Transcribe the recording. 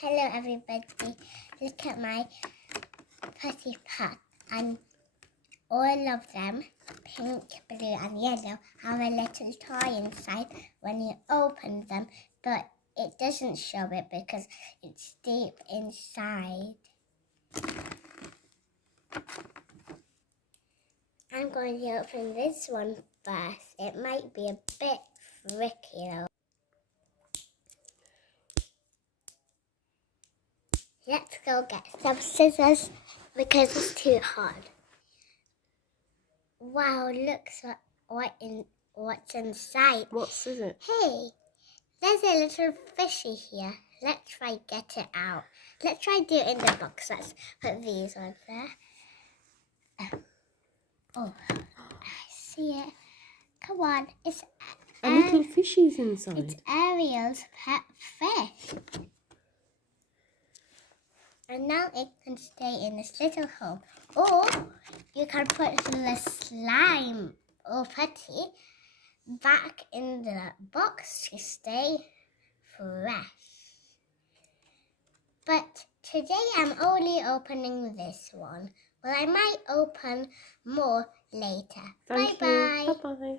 Hello everybody, look at my Putty pot, and all of them, pink, blue and yellow, have a little toy inside when you open them, but it doesn't show it because it's deep inside. I'm going to open this one first. It might be a bit tricky though. Let's go get some scissors because it's too hard. Wow, look what's inside. What's it? Hey, there's a little fishy here. Let's try get it out. Let's try do it in the box. Let's put these ones there. Oh, I see it. Come on, it's A little fishy's inside. It's Ariel's pet fish. And now it can stay in this little hole. Or you can put the slime or putty back in the box to stay fresh. But today I'm only opening this one. Well, I might open more later. Thank you. Bye-bye. Bye-bye.